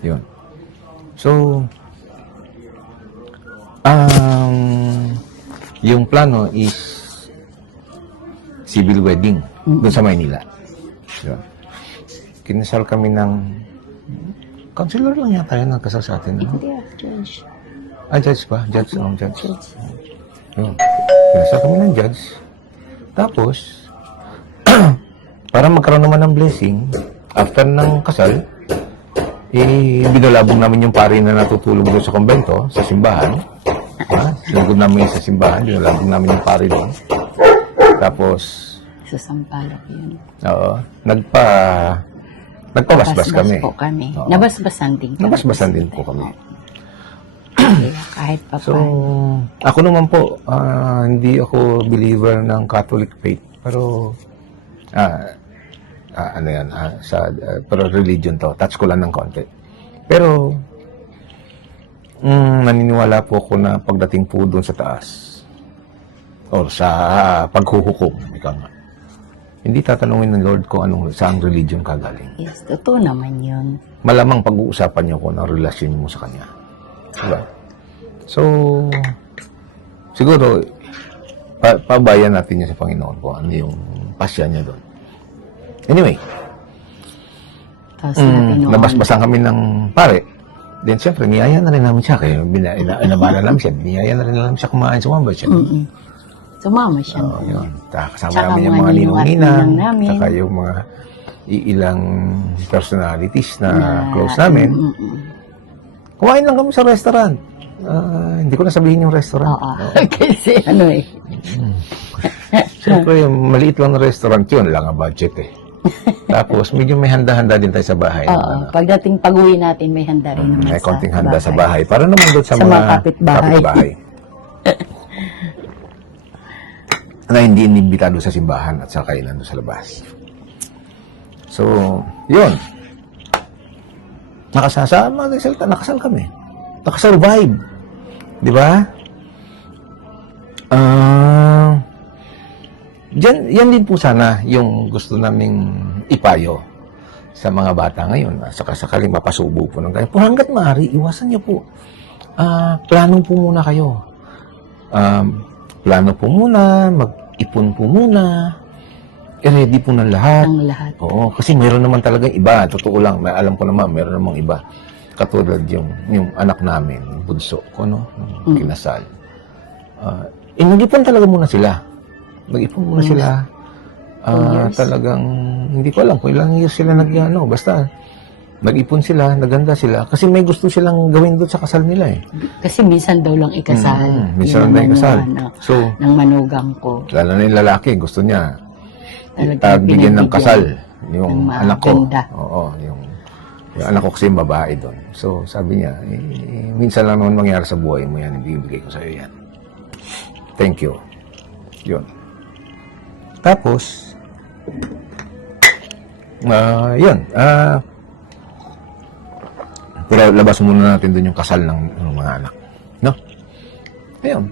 Yun. So, um, yung plano is civil wedding doon sa Maynila. Yun. Kinasal kami ng counselor lang yata yun ang kasal sa atin. No? Hindi judge. Judge ba? Judge. Yun. Kinasal kami ng judge. Tapos, para magkaroon naman ng blessing, after ng kasal, binalabog namin yung pari na natutulog doon sa kombento, sa simbahan. Sinugod namin sa simbahan, binalabog namin yung pari doon. Tapos, Sa Sampaloc yun. oo, nagpabasbas kami. Po kami. Oo. Nabasbasan din kami. Nabasbasan din po kami. Kaya kahit pa So, ako naman po, hindi ako believer ng Catholic faith. Pero, ano yan, pero religion to. Touch ko lang ng konti. Pero, naniniwala po ako na pagdating po doon sa taas, or sa paghuhukom, ika nga, hindi tatanungin ng Lord kung saang religion ka galing. yes, totoo naman yun. Malamang pag-uusapan niyo kung ano relasyon mo sa Kanya. Diba? So, siguro, pabayan natin niya sa Panginoon kung ano yung pasya niya doon. Anyway, Tapos natin nabasbasan kami ng pare. Then, siyempre, niyaya na rin namin siya. Kaya, inabala namin siya. Niyaya na rin namin siya kumain sa mamba siya. Sumama siya. Yun. Kasama Tsaka namin yung mga mga ninong-ninang, namin. saka yung mga ilang personalities na close namin. Kumain lang kami sa restaurant. Hindi ko na sabihin yung restaurant. Oo. Kasi Siyempre, maliit lang na restaurant yun. Lang ang budget eh. Tapos, medyo may handa-handa din tayo sa bahay. Oo. Pagdating pag-uwi natin, may handa rin naman May konting handa sa bahay. Para naman doon sa mga kapitbahay. Na hindi inimbitado sa simbahan at sa kainan doon sa labas. So, yun. Nakasal kami. Nakasurvive. Di ba? Yan din po sana yung gusto naming ipayo sa mga bata ngayon. Saka sakaling mapasubo po ng ganyan. Kung hanggat maaari, iwasan niyo po. Plano po muna kayo. Plano po muna, mag-ipon po muna, i-ready po ng lahat. Ang lahat. Oo, kasi meron naman talaga iba. Totoo lang, alam ko naman, meron namang iba. Katulad yung anak namin, yung bunso ko, no? Kinasal. Nag-ipon talaga muna sila. Nag-ipon muna sila. Talagang, hindi ko alam kung ilang years sila basta, nag-ipon sila, naganda sila, kasi may gusto silang gawin doon sa kasal nila eh. Kasi minsan daw lang ikasal. Minsan lang ikasal. So, ng manugang ko. lalo na yung lalaki, gusto niya Talagang bigyan ng pinagbigyan kasal yung ng anak ko. maganda. Oo, yung anak ko kasi yung babae doon. So, sabi niya, minsan lang naman mangyari sa buhay mo yan, ibibigay ko sa iyo yan. Thank you. Yun. Tapos, yun. Pero labas muna natin doon yung kasal ng mga anak. No? Ayun.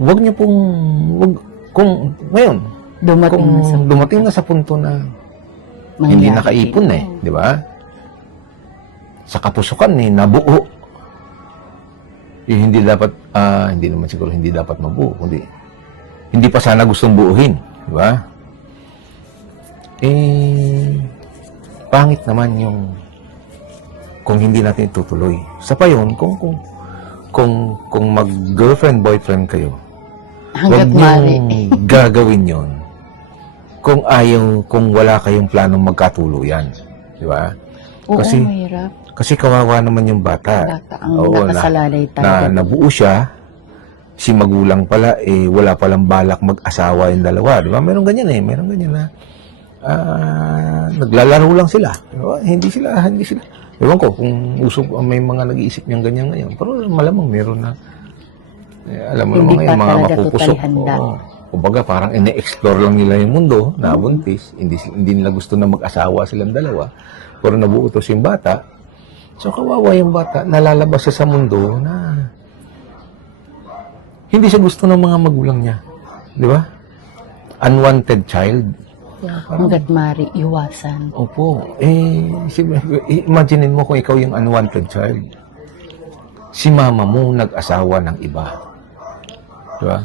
Wag niyo pong, kung ngayon, dumating na sa punto na hindi nakaipon di ba? Sa kapusukan nabuo. Hindi dapat, hindi naman siguro hindi dapat mabuo, kundi hindi pa sana gustong buuhin, di ba? Pangit naman yung kung hindi natin itutuloy. Sa pa yun, kung mag-girlfriend, boyfriend kayo, huwag niyong gagawin yon kung wala kayong planong magkatuluyan. Di ba? Kasi, mahirap. Kasi kawawa naman yung bata. Nakasalalay tayo. Nabuo siya, si magulang pala, wala palang balak mag-asawa yung dalawa. Di ba? Meron ganyan Meron ganyan na naglalaro lang sila. Diba? Hindi sila. Ewan ko kung may mga nag-iisip niyang ganyan ngayon. Pero malamang meron na. Alam mo naman ngayon, mga mapupusok. Kumbaga, parang ine-explore lang nila yung mundo, nabuntis. Hindi nila gusto na mag-asawa silang dalawa. Pero nabuo to yung bata. So, kawawa yung bata. Nalalabas siya sa mundo na hindi siya gusto ng mga magulang niya. Di ba? Unwanted child. Hanggat mari, iwasan. Opo. Imaginin mo kung ikaw yung unwanted child. Si mama mo nag-asawa ng iba. Diba?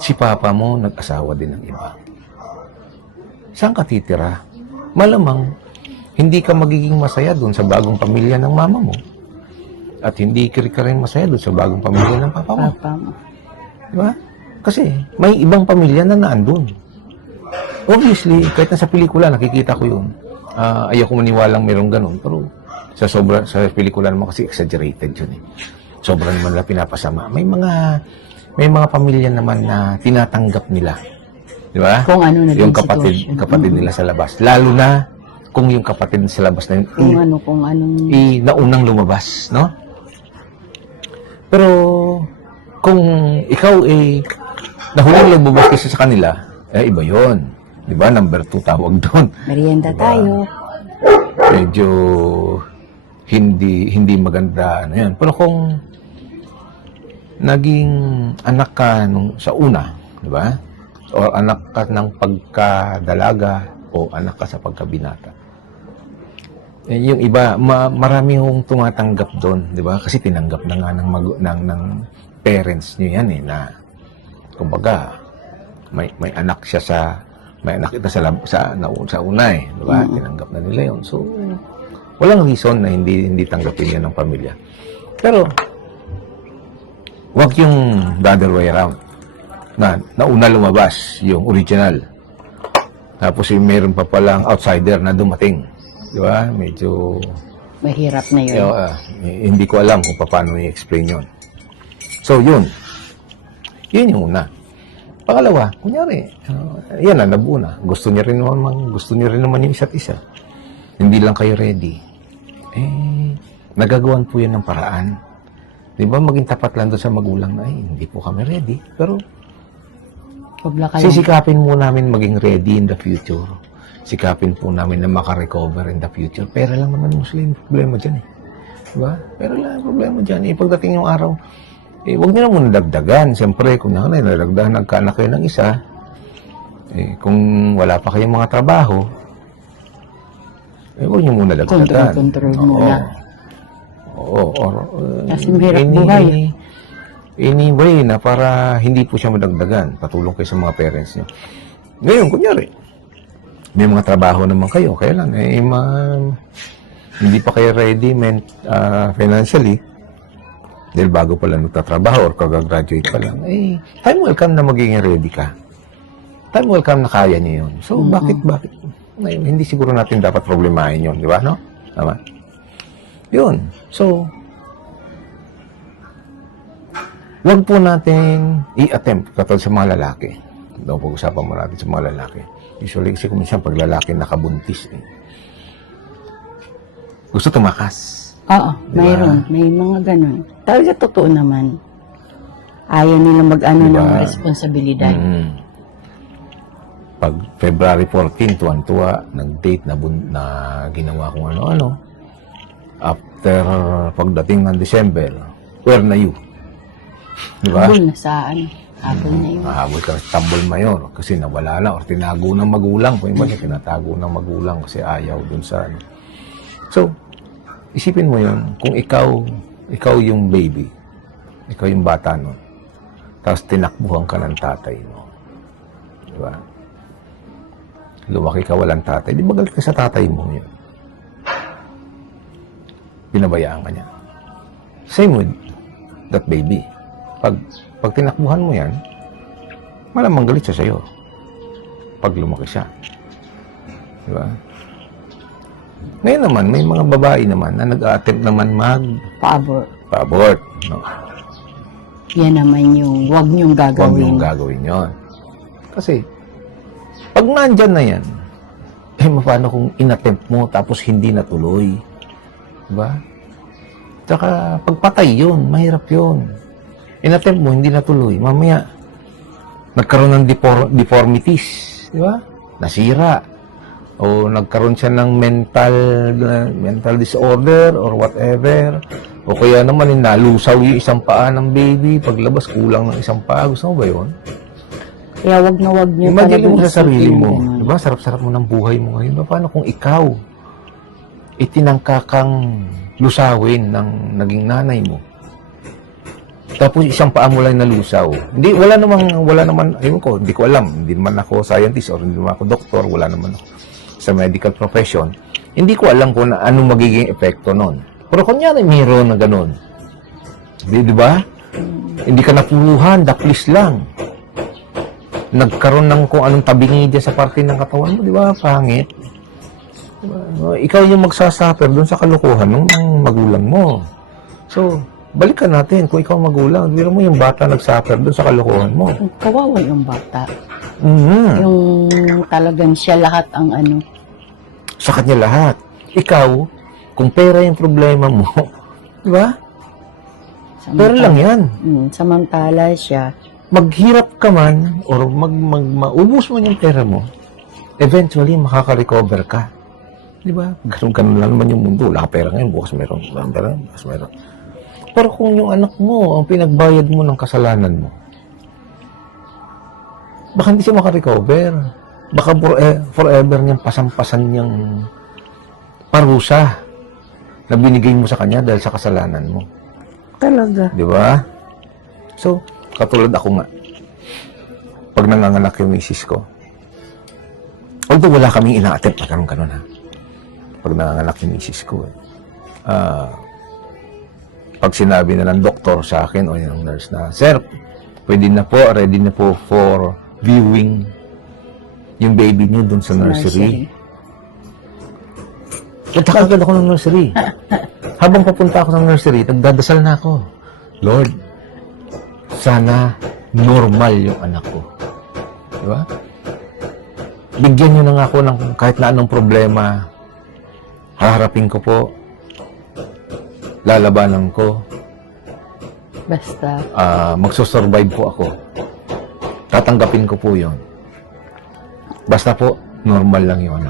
Si papa mo nag-asawa din ng iba. Saan ka titira? Malamang, hindi ka magiging masaya doon sa bagong pamilya ng mama mo. At hindi ka rin masaya doon sa bagong pamilya ng papa mo. Papa mo. Diba? Kasi may ibang pamilya na naandun. Obviously, kahit na sa pelikula, nakikita ko yun. Ayoko maniwalang mayroong ganun. Pero sa pelikula naman kasi exaggerated yun eh. Sobra naman nila pinapasama. May mga pamilya naman na tinatanggap nila. Di ba? Kung ano na yung din sitwasyon. kapatid nila sa labas. Lalo na kung yung kapatid sa labas na yun, Kung anong... naunang lumabas, no? Pero kung ikaw nahuling lumabas kasi sa kanila, iba yun. Di ba? Number 2 tawag doon. Merienda Diba? tayo. Medyo hindi maganda ano yan. Pero kung naging anak ka sa una, di ba? O anak ka ng pagkadalaga o anak ka sa pagkabinata. Yung iba, marami hong tumatanggap doon, di ba? Kasi tinanggap na nga ng parents niyo yan na kumbaga may anak siya may anak ito sa una di ba? Tinanggap na nila yon. So walang reason na hindi tanggapin yan ng pamilya. Pero wag yung the other way around. Nauna lumabas yung original. Tapos mayroon pa palang outsider na dumating. Di ba? Medyo Mahirap na yun. hindi ko alam kung paano i-explain yun. So yun yung una. Pangalawa, kunyari, yan na, nabuo na. Gusto niya rin naman yung isa't isa. Hindi lang kayo ready. Nagagawan po yan ng paraan. Di ba, maging tapat lang doon sa magulang na, hindi po kami ready. Pero, sisikapin mo namin maging ready in the future. Sikapin po namin na makarecover in the future. Pera lang naman Muslim, problema dyan eh. Di ba? Pera lang problema dyan. Pagdating yung araw, huwag nyo na muna dagdagan. Siyempre, kung nadagdagan, nagkaanak kayo ng isa, kung wala pa kayong mga trabaho, huwag nyo muna dagdagan. Control muna. Oo. Kasi mahirap buhay. Anyway, na para hindi po siya madagdagan, patulong kayo sa mga parents nyo. Ngayon, kunyari, may mga trabaho naman kayo, kaya lang, hindi pa kayo ready financially, dahil bago pa lang nagtatrabaho or kagagraduate pa lang, time will come na magiging ready ka. Time will come na kaya niyo yun. So, bakit? Ngayon, hindi siguro natin dapat problemahin yun, di ba, no? Tama? Yun. So, wag po natin i-attempt katulad sa mga lalaki. Daw pag-usapan mo natin sa mga lalaki. Usually, kasi kung minsan pag lalaki nakabuntis, gusto tumakas. Oo, Diba? mayroon. May mga ganun. Talaga totoo naman. Ayaw nila mag-ano Diba? ng responsibilidad. Pag February 14, tuwan-tuwa, nag-date na ginawa kung ano-ano. After pagdating ng December, where na you? Diba? Habol na sa habol na yun. Mahabol ka sa tambol mayor kasi nawala na or tinago ng magulang. Kung iba siya, tinatago ng magulang kasi ayaw dun sa ano. So, isipin mo yun, kung ikaw yung baby, ikaw yung bata nun, tapos tinakbuhan ka ng tatay mo. Diba? Lumaki ka walang tatay, di ba galit ka sa tatay mo yun? Pinabayaan ka niya. Same with that baby. Pag tinakbuhan mo yan, malamang galit siya sa'yo. Pag lumaki siya. Diba? Ngayon naman, may mga babae naman na nag-attempt naman pa-abort. No? Yan naman yung wag niyong gagawin. Huwag niyong gagawin yun. Kasi, pag nandyan na yan, paano kung inattempt mo tapos hindi natuloy? Diba? Tsaka, pagpatay yun, mahirap yun. Inattempt mo, hindi natuloy. Mamaya, nagkaroon ng deformities. Diba? Nasira. O nagkaroon siya ng mental disorder or whatever. O kaya naman, nalusaw yung isang paa ng baby. Paglabas, kulang ng isang paa. Gusto mo ba yun? Kaya wag na wag niyo Imagine mo sa sarili mo. ganun. Diba? ba? Sarap-sarap mo ng buhay mo ngayon. Paano kung ikaw itinangka kang lusawin ng naging nanay mo? Tapos isang paa mo lang nalusaw. Hindi, wala naman, ayun ko, hindi ko alam. Hindi naman ako scientist or hindi naman ako doktor. Wala naman ako sa medical profession. Hindi ko alam kung anong magiging epekto nun. Pero kunyari, mayroon na ganun. Di ba? Hindi ka napuruhan, daklis lang. Nagkaroon ng kung anong tabingi dyan sa parte ng katawan mo, di ba? Pangit. Diba? Ikaw yung magsasuffer doon sa kalokohan ng magulang mo. So, balikan natin kung ikaw magulang. Biro mo yung bata nagsuffer doon sa kalokohan mo. Kawawa yung bata. Mhm. Yung talagang siya lahat ang ano. Sa kanya lahat. Ikaw, kung pera yung problema mo, di ba? Pera lang yan. Samantala siya. Maghirap ka man or maubos mo yung pera mo, eventually makaka-recover ka. Di ba? Ganun lang naman yung mundo. Wala ka pera ngayon, bukas meron. Bukas meron. Pero kung yung anak mo, ang pinagbayad mo ng kasalanan mo, baka hindi siya makarecover. Baka forever niyang pasampasan niyang parusa na binigay mo sa kanya dahil sa kasalanan mo. Talaga. Di ba? So, katulad ako nga, pag nanganganak yung misis ko, although wala kaming ina-attempt na ganun ha, pag nanganganak yung misis ko, pag sinabi na ng doktor sa akin o yung nurse na, "Sir, pwede na po, ready na po for viewing yung baby niyo dun sa nursery." Punta ka agad ako ng nursery. Habang papunta ako ng nursery, nagdadasal na ako. Lord, sana normal yung anak ko. Di ba? Bigyan niyo na nga ako ng kahit na anong problema. Haharapin ko po. Lalabanan ko. Basta. Magsusurvive po ako. Tatanggapin ko po yon. Basta po, normal lang yung anak.